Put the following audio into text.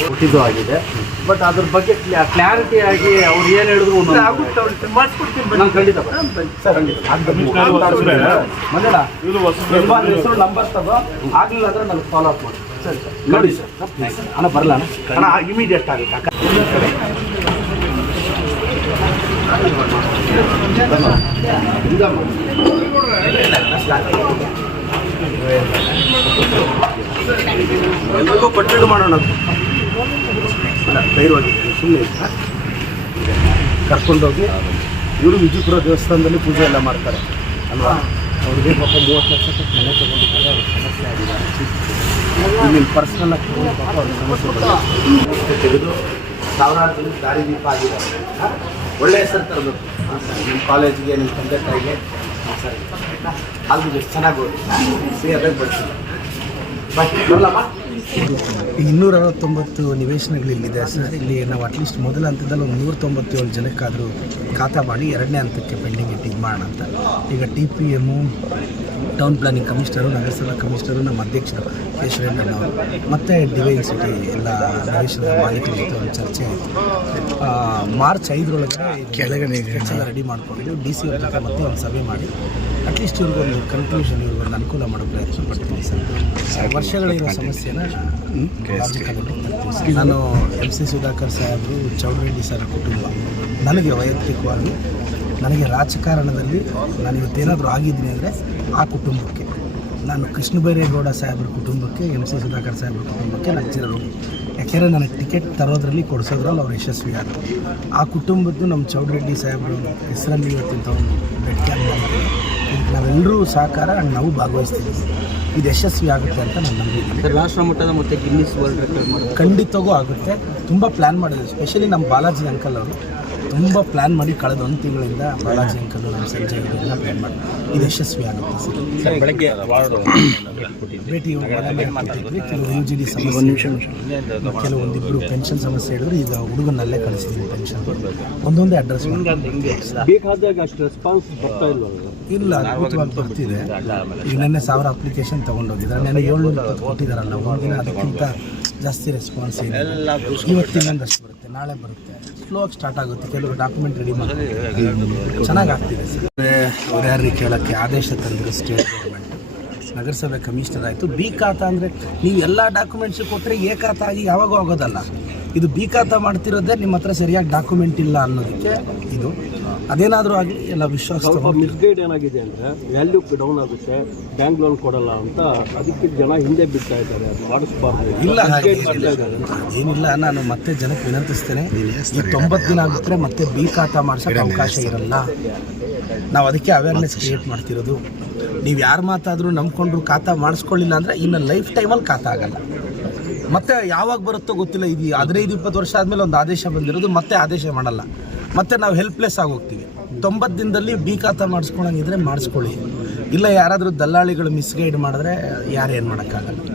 ಹುಟ್ಟಿದ್ದು ಆಗಿದೆ. ಬಟ್ ಅದ್ರ ಬಗ್ಗೆ ಕ್ಲಾರಿಟಿ ಆಗಿ ಅವ್ರು ಏನು ಹೇಳಿದ್ರು ಒಂದು ಆಗುತ್ತೆ ಅವ್ರಿಗೆ ಮಾಡಿಸ್ಕೊಡ್ತೀನಿ ನಾನು ಖಂಡಿತ. ಮಂಜಣ್ಣ ಯಜಮಾನ್ ಹೆಸರು ನಂಬರ್ ತಗೋ. ಆಗಲಿಲ್ಲ ಅಂದ್ರೆ ನನಗೆ ಫಾಲೋ ಅಪ್ ಮಾಡಿ. ಸರಿ ಸರ್. ನೋಡಿ ಸರ್. ಅಣ್ಣ ಬರಲ್ಲ ಅಣ್ಣ ಇಮಿಡಿಯೇಟ್ ಆಗುತ್ತೆ ಅಕ್ಕ ಎಲ್ರಿಗೂ ಪಟ್ಟಿಡು ಮಾಡೋಣ. ಅಲ್ಲ, ಧೈರ್ಯವಾಗಿ ಸುಮ್ಮನೆ ಕರ್ಕೊಂಡೋಗಿ ಇವರು ವಿಜಯಪುರ ದೇವಸ್ಥಾನದಲ್ಲಿ ಪೂಜೆ ಎಲ್ಲ ಮಾಡ್ತಾರೆ. ಅಲ್ವಾ? ಅವ್ರಿಗೆ ಪಾಪ ಮೂವತ್ತು ಲಕ್ಷ ಮನೆ ತಗೊಂಡಿದ್ದಾರೆ ಅವ್ರ ಸಮಸ್ಯೆ ಆಗಿದೆ. ನಿಮ್ಮ ಪರ್ಸ್ನಲ್ ಆಗಿ ಪಾಪ ಅವ್ರ ಸಮಸ್ಯೆ ಬರುತ್ತೆ ತೆಗೆದು ಸಾವಿರಾರು ಜನ ದಾರಿ ದೀಪ ಆಗಿದ್ದಾರೆ? ಒಳ್ಳೆ ಹೆಸರು ತರಬೇಕು. ನಿಮ್ಮ ಕಾಲೇಜಿಗೆ ನಿಮ್ಮ ತಂದೆ ತಾಯಿಗೆ ಎಷ್ಟು ಚೆನ್ನಾಗಿ ಇನ್ನೂರ ಅರವತ್ತೊಂಬತ್ತು ನಿವೇಶನಗಳು ಇಲ್ಲಿದೆ. ಸರ್, ಇಲ್ಲಿ ನಾವು ಅಟ್ಲೀಸ್ಟ್ ಮೊದಲ ಹಂತದಲ್ಲಿ ಒಂದು ನೂರ ತೊಂಬತ್ತೇಳು ಜನಕ್ಕಾದರೂ ಖಾತಾ ಮಾಡಿ ಎರಡನೇ ಹಂತಕ್ಕೆ ಪೆಂಡಿಂಗ್ ಇಟ್ಟು ಇದು ಮಾಡೋಣ ಅಂತ. ಈಗ T P M town planning commissioner ನಗರಸಭಾ ಕಮಿಷನರು ನಮ್ಮ ಅಧ್ಯಕ್ಷರು ಕೇಶವೇಂದ್ರನವರು ಮತ್ತು ಡಿವೈನ್ ಸಿಟಿ ಎಲ್ಲ ನಗೇಶ್ವರ ಮಾಲೀಕರ ಜೊತೆ ಒಂದು ಚರ್ಚೆ ಆಯಿತು. ಮಾರ್ಚ್ ಐದರೊಳಗೆ ಕೆಳಗಡೆ ಎಲ್ಲ ರೆಡಿ ಮಾಡಿಕೊಂಡು ಡಿ ಸಿ ಅವ್ರ ಜೊತೆ ಮತ್ತೆ ಒಂದು ಸಭೆ ಮಾಡಿ ಅಟ್ಲೀಸ್ಟ್ ಇವ್ರಿಗೊಂದು ಕನ್ಕ್ಲೂಷನ್ ಇವ್ರಿಗೊಂದು ಅನುಕೂಲ ಮಾಡೋ ಪ್ರಯತ್ನ ಪಡ್ತೀನಿ ಸರ್. ವರ್ಷಗಳಿರೋ ಸಮಸ್ಯೆನ. ನಾನು ಎಂ ಸಿ ಸುಧಾಕರ್ ಸಾಹೇಬರು ಚೌಡರೆಡ್ಡಿ ಸರ್ ಕುಟುಂಬ. ನನಗೆ ವೈಯಕ್ತಿಕವಾಗಿ ನನಗೆ ರಾಜಕಾರಣದಲ್ಲಿ ನಾನು ಇವತ್ತೇನಾದರೂ ಆಗಿದ್ದೀನಿ ಅಂದರೆ ಆ ಕುಟುಂಬಕ್ಕೆ. ನಾನು ಕೃಷ್ಣ ಬೈರೇಗೌಡ ಸಾಹೇಬ್ರ ಕುಟುಂಬಕ್ಕೆ ಎಂ ಸಿ ಸುಧಾಕರ್ ಸಾಹೇಬ್ರ ಕುಟುಂಬಕ್ಕೆ ನಾನು ಚಿರಋಣಿ ಯಾಕೆಂದರೆ ನನಗೆ ಟಿಕೆಟ್ ತರೋದ್ರಲ್ಲಿ ಕೊಡಿಸೋದ್ರಲ್ಲಿ ಅವ್ರು ಯಶಸ್ವಿ ಆದರು ಆ ಕುಟುಂಬದ್ದು ನಮ್ಮ ಚೌಡರೆಡ್ಡಿ ಸಾಹೇಬ್ರ ಹೆಸರಲ್ಲಿ ಇವತ್ತಿಂತ ಒಂದು ಬೆಟ್ಟ ಇದಕ್ಕೆ ನಾವೆಲ್ಲರೂ ಸಹಕಾರ ಆ್ಯಂಡ್ ನಾವು ಭಾಗವಹಿಸ್ತೀವಿ. ಇದು ಯಶಸ್ವಿ ಆಗುತ್ತೆ ಅಂತ ನಾನು ನಂಬಿದ್ದೀನಿ ರಾಷ್ಟ್ರ ಮಟ್ಟದ ಮತ್ತು ಗಿನ್ನಿಸ್ ವರ್ಲ್ಡ್ ರೆಕಾರ್ಡ್ ಮಾಡಿ ಖಂಡಿತವಾಗೂ ಆಗುತ್ತೆ. ತುಂಬ ಪ್ಲ್ಯಾನ್ ಮಾಡಿದ್ರು ಸ್ಪೆಷಲಿ ನಮ್ಮ ಬಾಲಾಜಿ ಅಂಕಲ್ ಅವರು. ತುಂಬ ಪ್ಲ್ಯಾನ್ ಮಾಡಿ ಕಳೆದ ಒಂದು ತಿಂಗಳಿಂದ ಬಾಲಾಜಿ ಅಂಕಲ್ ನಮ್ಮ ಸಂಜೆ ಪ್ಲ್ಯಾನ್ ಮಾಡಿ. ಇದು ಯಶಸ್ವಿ ಆಗುತ್ತೆ ಸರ್. ಬೆಳಗ್ಗೆ ಭೇಟಿ ಕೆಲವು ಯು ಜಿ ಡಿ ಸಮಸ್ಯೆ ಕೆಲವೊಂದಿಬ್ಬರು ಪೆನ್ಷನ್ ಸಮಸ್ಯೆ ಹೇಳಿದ್ರು ಈಗ ಹುಡುಗನಲ್ಲೇ ಕಳಿಸಿದ್ದೀನಿ ಪೆನ್ಷನ್ ಒಂದೊಂದೇ ಅಡ್ರೆಸ್ ಬೇಕಾದಾಗ ಅಷ್ಟು ರೆಸ್ಪಾನ್ಸ್ ಬರ್ತಾ ಇಲ್ಲ ಇಲ್ಲ ಅದ್ಭುತವಾಗಿ ಬರ್ತಿದೆ. ಈಗ ನೆನ್ನೆ ಸಾವಿರ ಅಪ್ಲಿಕೇಶನ್ ತೊಗೊಂಡೋಗಿದ್ದಾರೆ. ನೆನ್ನೆ ಏಳ್ನೂರು ಕೊಟ್ಟಿದ್ದಾರಲ್ಲ ಒಂದಿನ ಅದಕ್ಕಿಂತ ಜಾಸ್ತಿ ರೆಸ್ಪಾನ್ಸ್ ಇದೆ ಇವತ್ತಿನೊಂದಷ್ಟು ಬರುತ್ತೆ. ನಾಳೆ ಬರುತ್ತೆ. ಸ್ಲೋ ಆಗಿ ಸ್ಟಾರ್ಟ್ ಆಗುತ್ತೆ. ಕೆಲವು ಡಾಕ್ಯುಮೆಂಟ್ ರೆಡಿ ಮಾಡಿ. ಚೆನ್ನಾಗಿ ಆಗ್ತಿದೆ ಸರ್ ಯಾರಿಗೆ ಕೇಳೋಕ್ಕೆ ಆದೇಶ ತಂದರು ಸ್ಟೇಟ್ ಗೌರ್ಮೆಂಟ್ ನಗರಸಭೆ ಕಮಿಷನರ್ ಆಯಿತು. ಬಿ ಖಾತಾ ಅಂದರೆ ನೀವು ಎಲ್ಲ ಡಾಕ್ಯುಮೆಂಟ್ಸ್ ಕೊಟ್ಟರೆ ಏಕಾತ ಆಗಿ ಯಾವಾಗೂ ಆಗೋದಲ್ಲ. ಇದು ಬಿ ಖಾತಾ ಮಾಡ್ತಿರೋದೇ ನಿಮ್ಮ ಹತ್ರ ಸರಿಯಾಗಿ ಡಾಕ್ಯುಮೆಂಟ್ ಇಲ್ಲ ಅನ್ನೋದಕ್ಕೆ ಇದು. ಅದೇನಾದರೂ ಆಗಲಿ ಎಲ್ಲ ವಿಶ್ವಾಸ ಮಿಸ್ಗೈಡ್ ಏನಾಗಿದೆ ಅಂದರೆ ವ್ಯಾಲ್ಯೂ ಡೌನ್ ಆಗುತ್ತೆ ಬ್ಯಾಂಕ್ ಲೋನ್ ಕೊಡಲ್ಲ ಅಂತ ಅದಕ್ಕೆ ಜನ ಹಿಂದೆ ಬಿಡ್ತಾ ಇದ್ದಾರೆ ಅದು ಮಾಡಿಸ್ಬಾರ್ದು ಇಲ್ಲ ಏನಿಲ್ಲ ನಾನು ಮತ್ತೆ ಜನಕ್ಕೆ ವಿನಂತಿಸ್ತೇನೆ. ಈ ತೊಂಬತ್ತು ದಿನ ಆಗುತ್ತೆ ಮತ್ತೆ ಬಿ ಖಾತಾ ಮಾಡ್ಸೋಕೆ ಅವಕಾಶ ಇರಲ್ಲ. ನಾವು ಅದಕ್ಕೆ ಅವೇರ್ನೆಸ್ ಕ್ರಿಯೇಟ್ ಮಾಡ್ತಿರೋದು. ನೀವು ಯಾರು ಮಾತಾದರೂ ನಂಬ್ಕೊಂಡ್ರು ಖಾತಾ ಮಾಡಿಸ್ಕೊಳ್ಳಿಲ್ಲ ಅಂದರೆ ಇನ್ನು ಲೈಫ್ ಟೈಮಲ್ಲಿ ಖಾತಾ ಆಗಲ್ಲ. ಮತ್ತೆ ಯಾವಾಗ ಬರುತ್ತೋ ಗೊತ್ತಿಲ್ಲ. ಇದು ಹದಿನೈದು, ಇಪ್ಪತ್ತು ವರ್ಷ ಆದಮೇಲೆ ಒಂದು ಆದೇಶ ಬಂದಿರೋದು, ಮತ್ತೆ ಆದೇಶ ಮಾಡಲ್ಲ. ಮತ್ತೆ ನಾವು ಹೆಲ್ಪ್ಲೆಸ್ ಆಗೋಗ್ತೀವಿ ತೊಂಬತ್ತು ದಿನದಲ್ಲಿ ಬಿ ಖಾತಾ ಮಾಡಿಸ್ಕೊಳಂಗಿದ್ರೆ ಮಾಡಿಸ್ಕೊಳ್ಳಿ. ಇಲ್ಲ ಯಾರಾದರೂ ದಲ್ಲಾಳಿಗಳು ಮಿಸ್ಗೈಡ್ ಮಾಡಿದ್ರೆ ಯಾರೇನು ಮಾಡೋಕ್ಕಾಗಲ್ಲ.